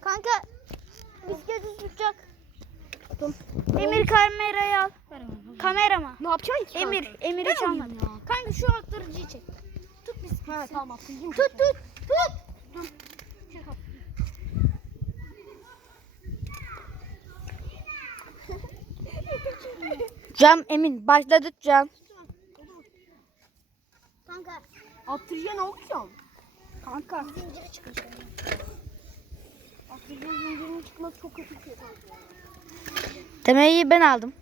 Kanka bisikleti tutacak. Emir kamerayı al. Kamera mı? Ne yapacaksın ki? Emir? Emir'i ya. Kanka şu aktarıcıyı çek. Tut bisikleti. Ha tamam. Tut tut tut. Cam Emin başladı cam. Kanka Attırıcıya ne okuyacağım? Kanka. zinciri çıkmış. Attırıcıya zincirinin çıkması çok kötü bir şey kanka. Demeyi ben aldım.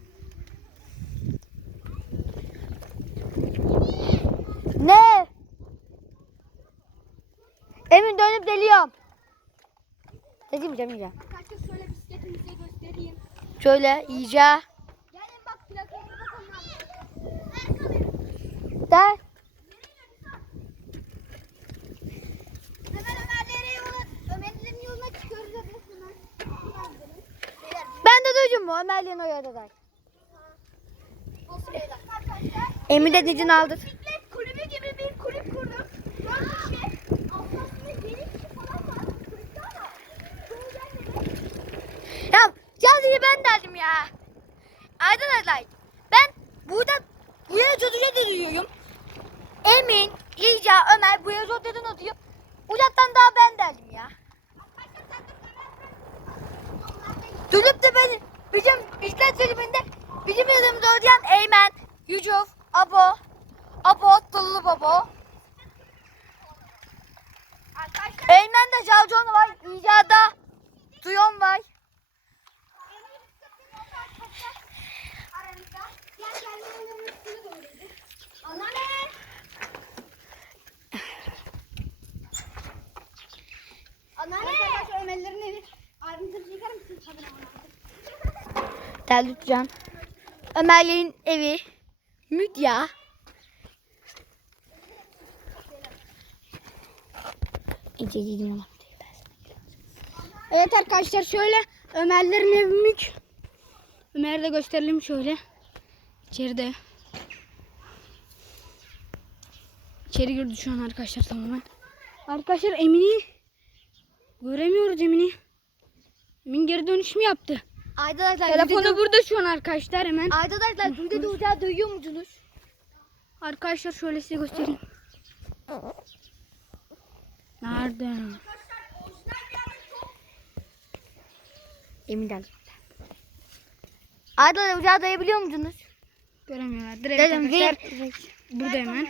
Ne? Emin dönüp deliyorum. Demeyeceğim yiyeceğim. Arkadaşlar şöyle bisikletimizi göstereyim. Şöyle iyice. Gelin bak plakaya bakın lan. Der. Beyler. Arkadaşlar Emin de dizini aldı. bisiklet kulübü gibi bir kulüp kurduk. Dört kişi. Aslında yedi kişi falan var. Kulüpte ama. Çoğu gelmedi. Ya yazıyı ben derdim ya. Arkadaşlar ben burada bu yere çocuğa duruyorum. Emin, İca, Ömer bu yere çocuğa oturuyor. Uzaktan daha ben derdim ya. Durup da beni bizim işler bölümünde bizim yanımızda oynayan Eymen, Yusuf, Abo, Abo, Tullu Babo. Eymen de Jaljon var, İca'da Terlütcan. Ömerliğin evi. Müdya. İyice gidiyorum. Evet arkadaşlar şöyle Ömerlerin evi mük. Ömer'i de gösterelim şöyle. İçeride. İçeri girdi şu an arkadaşlar tamamen. Arkadaşlar Emin'i göremiyoruz Emin'i. Emin geri dönüş mü yaptı? Arkadaşlar Telefonu burada şu an arkadaşlar hemen. Arkadaşlar duyda duyda duyuyor musunuz? Arkadaşlar şöyle size göstereyim. Nerede? Emin geldi. Arkadaşlar uzağa dayabiliyor musunuz? Göremiyorlar. Direkt Dedim arkadaşlar bir. burada hemen.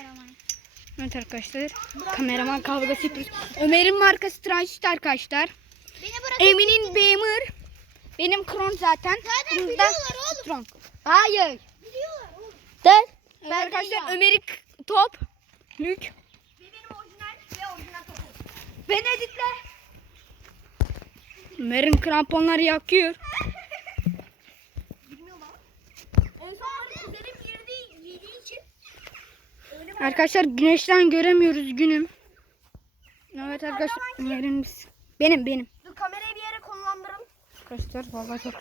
Evet arkadaşlar. Kameraman kavgası. Ömer'in markası Transit arkadaşlar. Emin'in Beamer. Benim Kron zaten. Zaten Bundan biliyorlar oğlum. Tron. Hayır. Biliyorlar oğlum. Evet Ben arkadaşlar ya. Ömer'in top. Lük. Ve benim orijinal ve orijinal topum. Venedik'le. Ömer'in kramponları yakıyor. Bilmiyorum ama. En son benim girdiği yediği için. Öyle mi? Arkadaşlar güneşten göremiyoruz günüm. Evet arkadaşlar Ömer'in benim benim. Dur konumlandıralım. Arkadaşlar vallahi çok.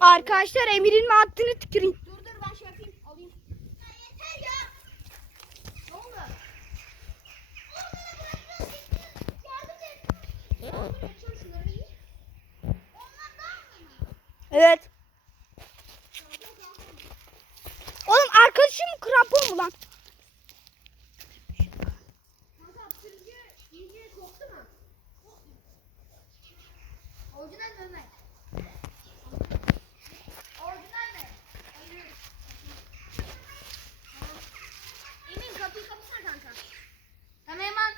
Arkadaşlar Emir'in mi attığını tüküreyim. Dur dur ben şey yapayım. Alayım. Ya yeter ya. Ne oldu? Yardım et. Açıyorum şunları iyi. Onlar daha mı? Evet. Oğlum arkadaşım krampon mu lan? Kanka sürücü iyice koktu mu? Orijinal mi Ömer? Orijinal mi? Emin kapıyı kapısana kanka. Tamam hemen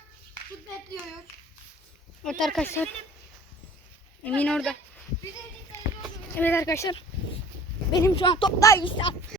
tut bekliyoruz. Evet arkadaşlar. Emin orada. Evet arkadaşlar. Benim şu an topta